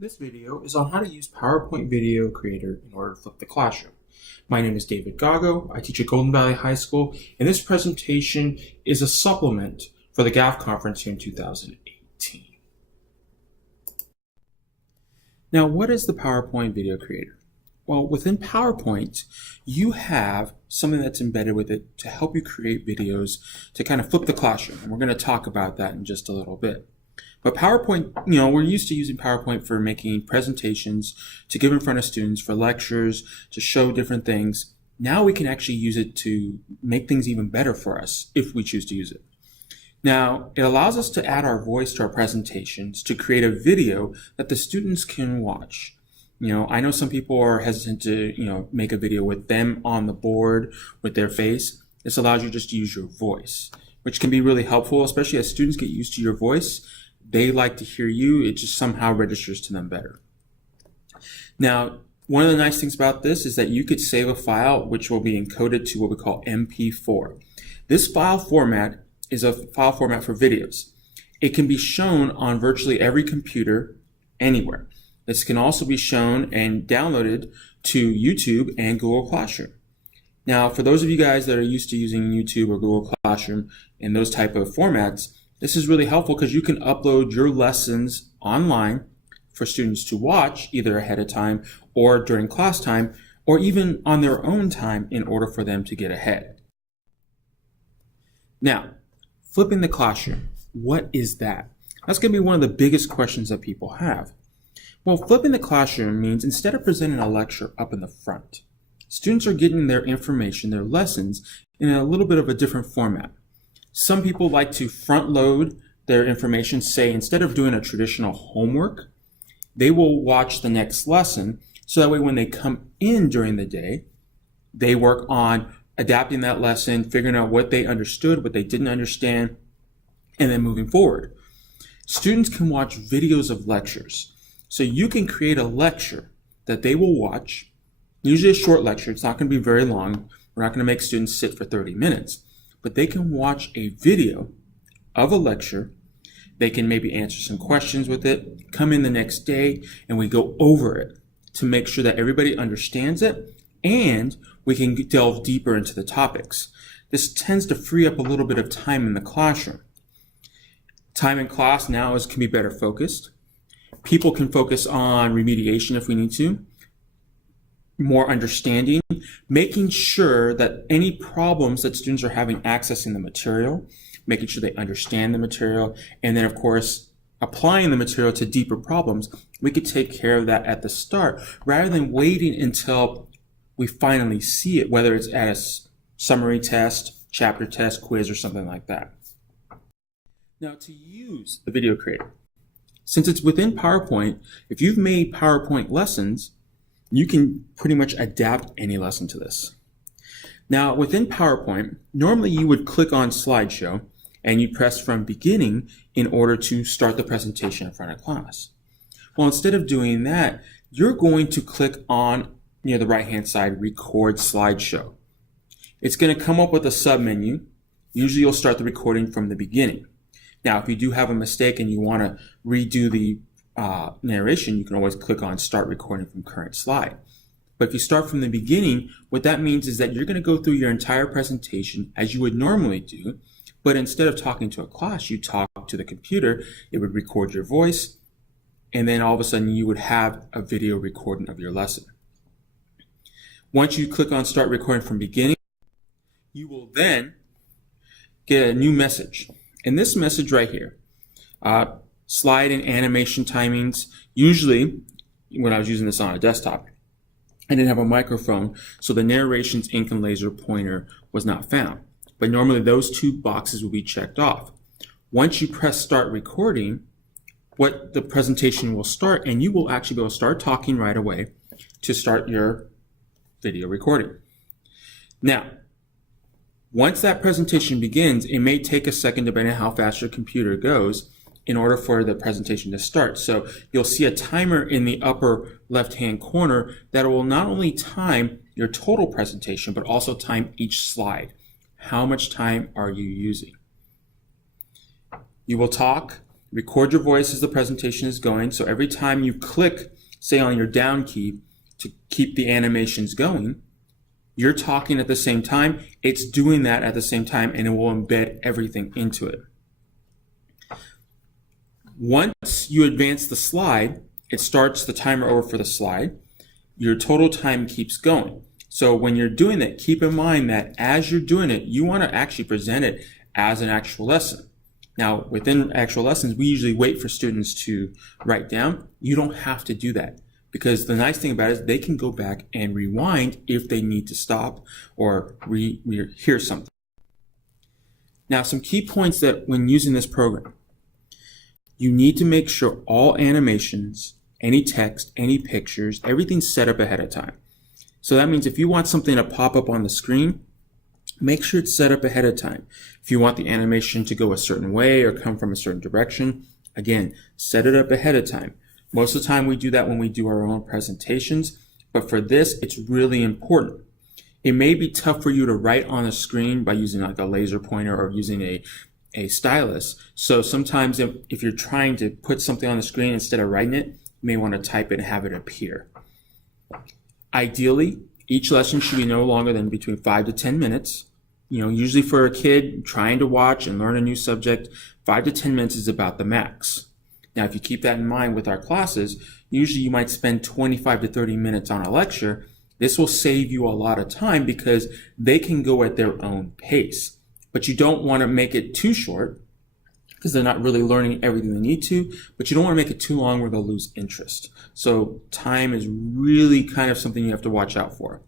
This video is on how to use PowerPoint Video Creator in order to flip the classroom. My name is David Gago. I teach at Golden Valley High School, and this presentation is a supplement for the GAFE conference here in 2018. Now, what is the PowerPoint Video Creator? Well, within PowerPoint, you have something that's embedded with it to help you create videos to kind of flip the classroom, and we're going to talk about that in just a little bit. But PowerPoint, we're used to using PowerPoint for making presentations, to give in front of students, for lectures, to show different things. Now we can actually use it to make things even better for us if we choose to use it. Now, it allows us to add our voice to our presentations to create a video that the students can watch. I know some people are hesitant to, make a video with them on the board with their face. This allows you just to use your voice, which can be really helpful, especially as students get used to your voice. They like to hear you. It just somehow registers to them better. Now, one of the nice things about this is that you could save a file which will be encoded to what we call MP4. This file format is a file format for videos. It can be shown on virtually every computer anywhere. This can also be shown and downloaded to YouTube and Google Classroom. Now, for those of you guys that are used to using YouTube or Google Classroom and those type of formats, this is really helpful because you can upload your lessons online for students to watch either ahead of time or during class time or even on their own time in order for them to get ahead. Now, flipping the classroom, what is that? That's going to be one of the biggest questions that people have. Well, flipping the classroom means instead of presenting a lecture up in the front, students are getting their information, their lessons, in a little bit of a different format. Some people like to front load their information, say instead of doing a traditional homework, they will watch the next lesson so that way when they come in during the day, they work on adapting that lesson, figuring out what they understood, what they didn't understand, and then moving forward. Students can watch videos of lectures. So you can create a lecture that they will watch, usually a short lecture. It's not going to be very long. We're not going to make students sit for 30 minutes. But they can watch a video of a lecture. They can maybe answer some questions with it, come in the next day, and we go over it to make sure that everybody understands it, and we can delve deeper into the topics. This tends to free up a little bit of time in the classroom. Time in class now can be better focused. People can focus on remediation if we need to, more understanding, making sure that any problems that students are having accessing the material, making sure they understand the material, and then of course applying the material to deeper problems, we could take care of that at the start rather than waiting until we finally see it, whether it's at a summary test, chapter test, quiz, or something like that. Now, to use the video creator, since it's within PowerPoint, if you've made PowerPoint lessons, you can pretty much adapt any lesson to this. Now, within PowerPoint, normally you would click on slideshow and you press from beginning in order to start the presentation in front of class. Well, instead of doing that, you're going to click on near the right-hand side, record slideshow. It's going to come up with a submenu. Usually you'll start the recording from the beginning. Now, if you do have a mistake and you want to redo the narration, you can always click on start recording from current slide. But if you start from the beginning, what that means is that you're going to go through your entire presentation as you would normally do, but instead of talking to a class, you talk to the computer. It would record your voice, and then all of a sudden you would have a video recording of your lesson. Once you click on start recording from beginning, you will then get a new message. And this message right here, slide and animation timings. Usually, when I was using this on a desktop, I didn't have a microphone, so the narration's ink and laser pointer was not found. But normally those two boxes will be checked off. Once you press start recording, the presentation will start, and you will actually be able to start talking right away to start your video recording. Now, once that presentation begins, it may take a second, depending on how fast your computer goes, in order for the presentation to start. So you'll see a timer in the upper left-hand corner that will not only time your total presentation, but also time each slide. How much time are you using? You will talk Record your voice as the presentation is going. So every time you click, say on your down key to keep the animations going, you're talking at the same time. It's doing that at the same time, and it will embed everything into it. Once you advance the slide, it starts the timer over for the slide. Your total time keeps going. So when you're doing that, keep in mind that as you're doing it, you want to actually present it as an actual lesson. Now, within actual lessons, we usually wait for students to write down. You don't have to do that, because the nice thing about it is they can go back and rewind if they need to stop or hear something. Now, some key points that when using this program, you need to make sure all animations, any text, any pictures, everything's set up ahead of time. So that means if you want something to pop up on the screen, make sure it's set up ahead of time. If you want the animation to go a certain way or come from a certain direction, again, set it up ahead of time. Most of the time we do that when we do our own presentations, but for this, it's really important. It may be tough for you to write on the screen by using like a laser pointer or using a stylus. So sometimes if you're trying to put something on the screen instead of writing it, you may want to type it and have it appear. Ideally, each lesson should be no longer than between 5 to 10 minutes. Usually for a kid trying to watch and learn a new subject, 5 to 10 minutes is about the max. Now, if you keep that in mind with our classes, usually you might spend 25 to 30 minutes on a lecture. This will save you a lot of time because they can go at their own pace. But you don't want to make it too short because they're not really learning everything they need to, but you don't want to make it too long where they'll lose interest. So time is really kind of something you have to watch out for.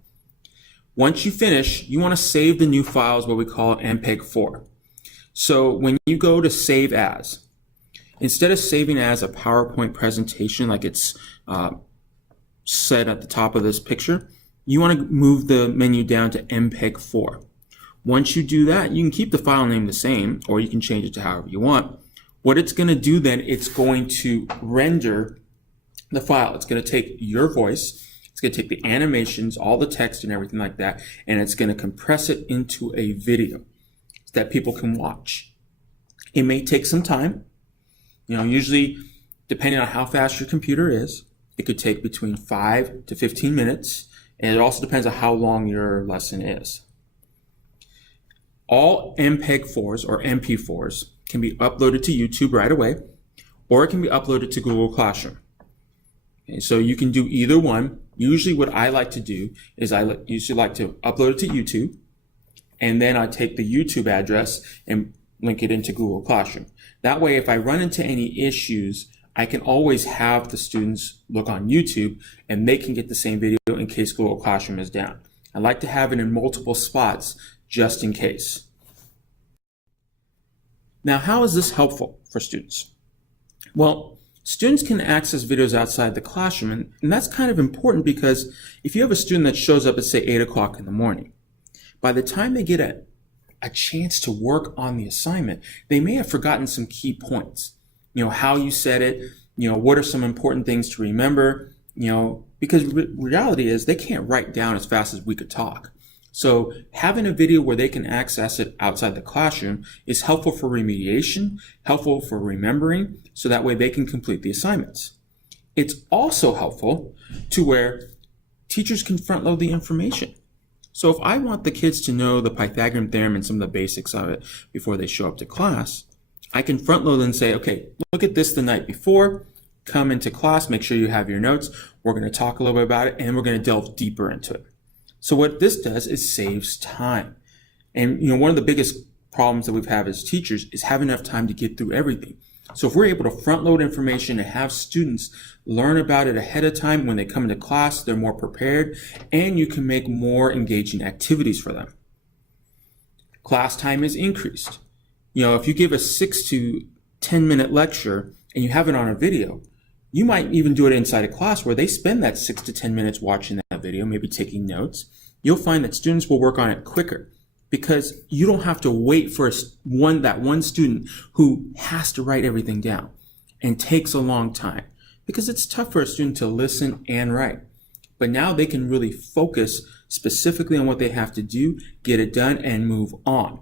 Once you finish, you want to save the new files, what we call MPEG-4. So when you go to save as, instead of saving as a PowerPoint presentation like it's set at the top of this picture, you want to move the menu down to MPEG-4. Once you do that, you can keep the file name the same, or you can change it to however you want. What it's going to do then, it's going to render the file. It's going to take your voice, it's going to take the animations, all the text and everything like that, and it's going to compress it into a video that people can watch. It may take some time. Usually, depending on how fast your computer is, it could take between 5 to 15 minutes, and it also depends on how long your lesson is. All MPEG-4s or MP4s can be uploaded to YouTube right away, or it can be uploaded to Google Classroom. Okay, so you can do either one. Usually what I like to do is I usually like to upload it to YouTube, and then I take the YouTube address and link it into Google Classroom. That way, if I run into any issues, I can always have the students look on YouTube and they can get the same video in case Google Classroom is down. I like to have it in multiple spots just in case. Now, how is this helpful for students? Well, students can access videos outside the classroom, and that's kind of important because if you have a student that shows up at, say, 8 o'clock in the morning, by the time they get a chance to work on the assignment, they may have forgotten some key points. How you said it, what are some important things to remember, because reality is they can't write down as fast as we could talk. So having a video where they can access it outside the classroom is helpful for remediation, helpful for remembering, so that way they can complete the assignments. It's also helpful to where teachers can front load the information. So if I want the kids to know the Pythagorean theorem and some of the basics of it before they show up to class, I can front load and say, okay, look at this the night before, come into class, make sure you have your notes. We're going to talk a little bit about it, and we're going to delve deeper into it. So what this does is saves time. And one of the biggest problems that we've had as teachers is having enough time to get through everything. So if we're able to front load information and have students learn about it ahead of time, when they come into class, they're more prepared, and you can make more engaging activities for them. Class time is increased. If you give a 6 to 10 minute lecture and you have it on a video, you might even do it inside a class where they spend that 6 to 10 minutes watching that video, maybe taking notes. You'll find that students will work on it quicker because you don't have to wait for that one student who has to write everything down and takes a long time, because it's tough for a student to listen and write. But now they can really focus specifically on what they have to do, get it done, and move on.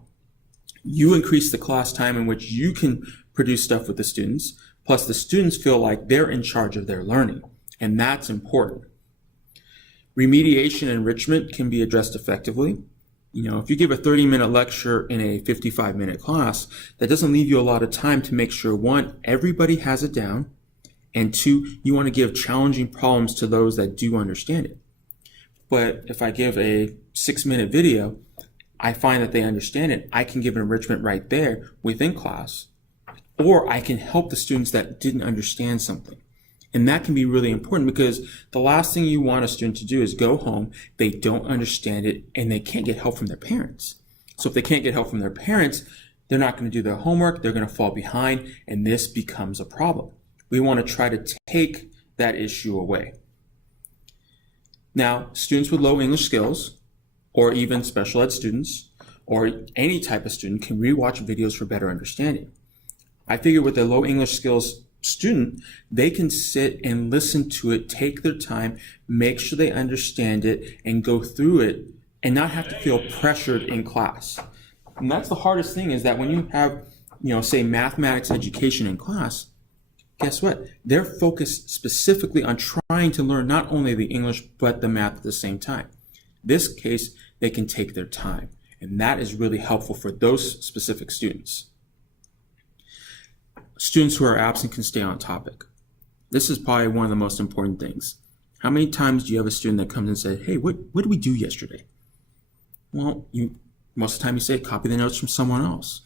You increase the class time in which you can produce stuff with the students. Plus the students feel like they're in charge of their learning, and that's important. Remediation and enrichment can be addressed effectively. If you give a 30-minute lecture in a 55-minute class, that doesn't leave you a lot of time to make sure, one, everybody has it down, and two, you want to give challenging problems to those that do understand it. But if I give a 6-minute video, I find that they understand it, I can give an enrichment right there within class, or I can help the students that didn't understand something. And that can be really important, because the last thing you want a student to do is go home, they don't understand it, and they can't get help from their parents. So if they can't get help from their parents, they're not going to do their homework, they're going to fall behind, and this becomes a problem. We want to try to take that issue away. Now, students with low English skills, or even special ed students, or any type of student can rewatch videos for better understanding. I figure with a low English skills student, they can sit and listen to it, take their time, make sure they understand it, and go through it, and not have to feel pressured in class. And that's the hardest thing, is that when you have, say mathematics education in class, guess what? They're focused specifically on trying to learn not only the English, but the math at the same time. This case, they can take their time, and that is really helpful for those specific students. Students who are absent can stay on topic. This is probably one of the most important things. How many times do you have a student that comes and says, hey, what did we do yesterday? Well, most of the time you say, copy the notes from someone else.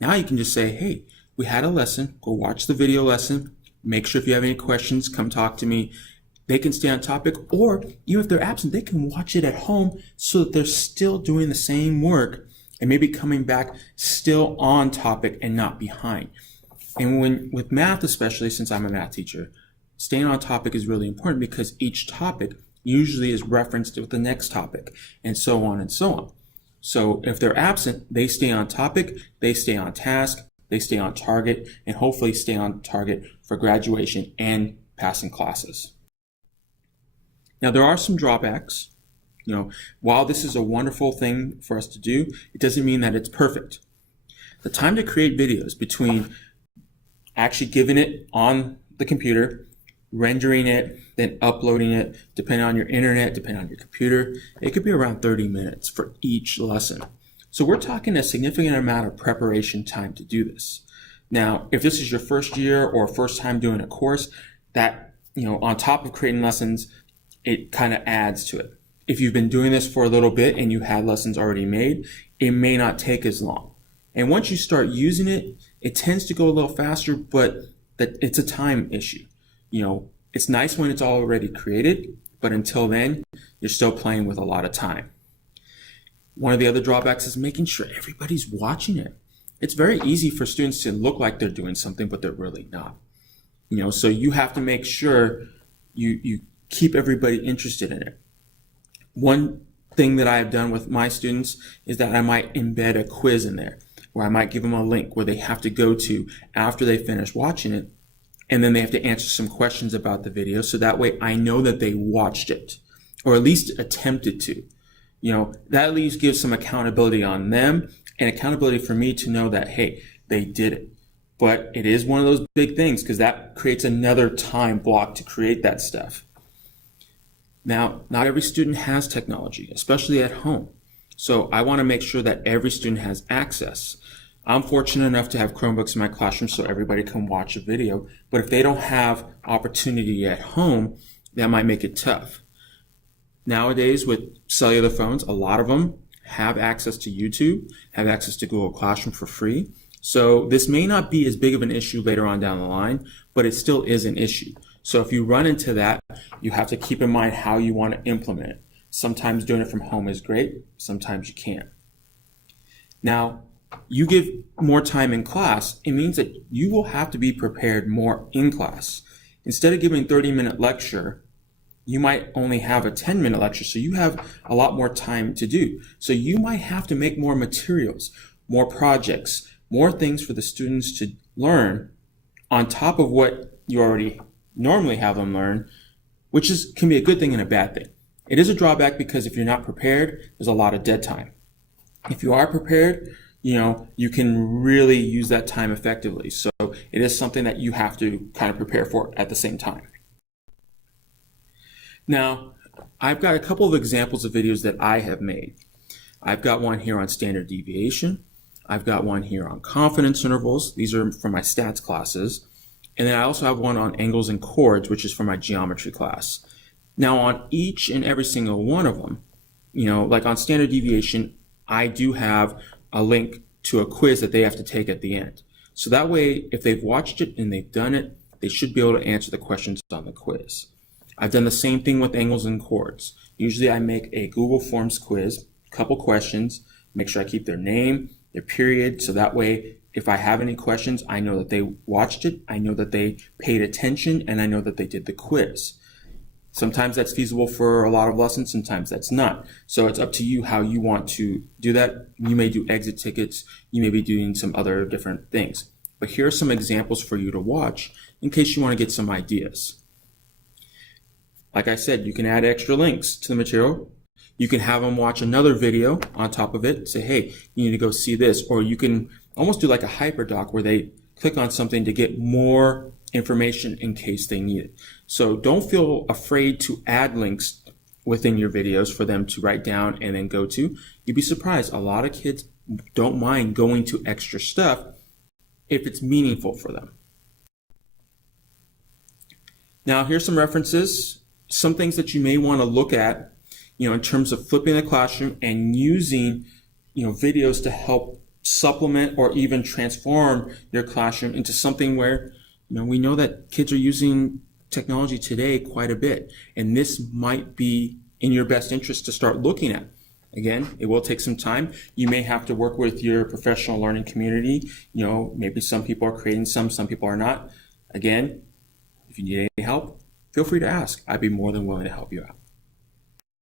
Now you can just say, hey, we had a lesson, go watch the video lesson, make sure if you have any questions, come talk to me. They can stay on topic, or even if they're absent, they can watch it at home so that they're still doing the same work and maybe coming back still on topic and not behind. And with math, especially since I'm a math teacher, staying on topic is really important, because each topic usually is referenced with the next topic, and so on and so on. So if they're absent, they stay on topic, they stay on task, they stay on target, and hopefully stay on target for graduation and passing classes. Now, there are some drawbacks. While this is a wonderful thing for us to do, it doesn't mean that it's perfect. The time to create videos between actually giving it on the computer, rendering it, then uploading it, depending on your internet, depending on your computer, it could be around 30 minutes for each lesson. So we're talking a significant amount of preparation time to do this. Now, if this is your first year or first time doing a course, that, on top of creating lessons, it kind of adds to it. If you've been doing this for a little bit and you had lessons already made, it may not take as long. And once you start using it, it tends to go a little faster, but it's a time issue. It's nice when it's already created, but until then, you're still playing with a lot of time. One of the other drawbacks is making sure everybody's watching it. It's very easy for students to look like they're doing something, but they're really not. So you have to make sure you keep everybody interested in it. One thing that I have done with my students is that I might embed a quiz in there, where I might give them a link where they have to go to after they finish watching it, and then they have to answer some questions about the video, so that way I know that they watched it, or at least attempted to. That at least gives some accountability on them, and accountability for me to know that, hey, they did it. But it is one of those big things, because that creates another time block to create that stuff. Now, not every student has technology, especially at home. So I want to make sure that every student has access. I'm fortunate enough to have Chromebooks in my classroom so everybody can watch a video, but if they don't have opportunity at home, that might make it tough. Nowadays, with cellular phones, a lot of them have access to YouTube, have access to Google Classroom for free. So this may not be as big of an issue later on down the line, but it still is an issue. So if you run into that, you have to keep in mind how you want to implement it. Sometimes doing it from home is great, sometimes you can't. Now, you give more time in class, it means that you will have to be prepared more in class. Instead of giving a 30-minute lecture, you might only have a 10-minute lecture, so you have a lot more time to do. So you might have to make more materials, more projects, more things for the students to learn on top of what you already normally have them learn, which can be a good thing and a bad thing. It is a drawback because if you're not prepared, there's a lot of dead time. If you are prepared, you can really use that time effectively. So it is something that you have to kind of prepare for at the same time. Now, I've got a couple of examples of videos that I have made. I've got one here on standard deviation. I've got one here on confidence intervals. These are for my stats classes. And then I also have one on angles and chords, which is for my geometry class. Now, on each and every single one of them, like on standard deviation, I do have a link to a quiz that they have to take at the end. So that way, if they've watched it and they've done it, they should be able to answer the questions on the quiz. I've done the same thing with angles and chords. Usually I make a Google Forms quiz, a couple questions, make sure I keep their name, their period, so that way if I have any questions, I know that they watched it, I know that they paid attention, and I know that they did the quiz. Sometimes that's feasible for a lot of lessons, sometimes that's not. So it's up to you how you want to do that. You may do exit tickets, you may be doing some other different things. But here are some examples for you to watch in case you want to get some ideas. Like I said, you can add extra links to the material. You can have them watch another video on top of it. Say, hey, you need to go see this. Or you can almost do like a hyperdoc where they click on something to get more information in case they need it. So don't feel afraid to add links within your videos for them to write down and then go to. You'd be surprised. A lot of kids don't mind going to extra stuff if it's meaningful for them. Now, here's some references, some things that you may want to look at, in terms of flipping the classroom and using, videos to help supplement or even transform your classroom into something where, we know that kids are using technology today quite a bit, and this might be in your best interest to start looking at. Again, it will take some time. You may have to work with your professional learning community. Maybe some people are creating some people are not. Again, if you need any help, feel free to ask. I'd be more than willing to help you out.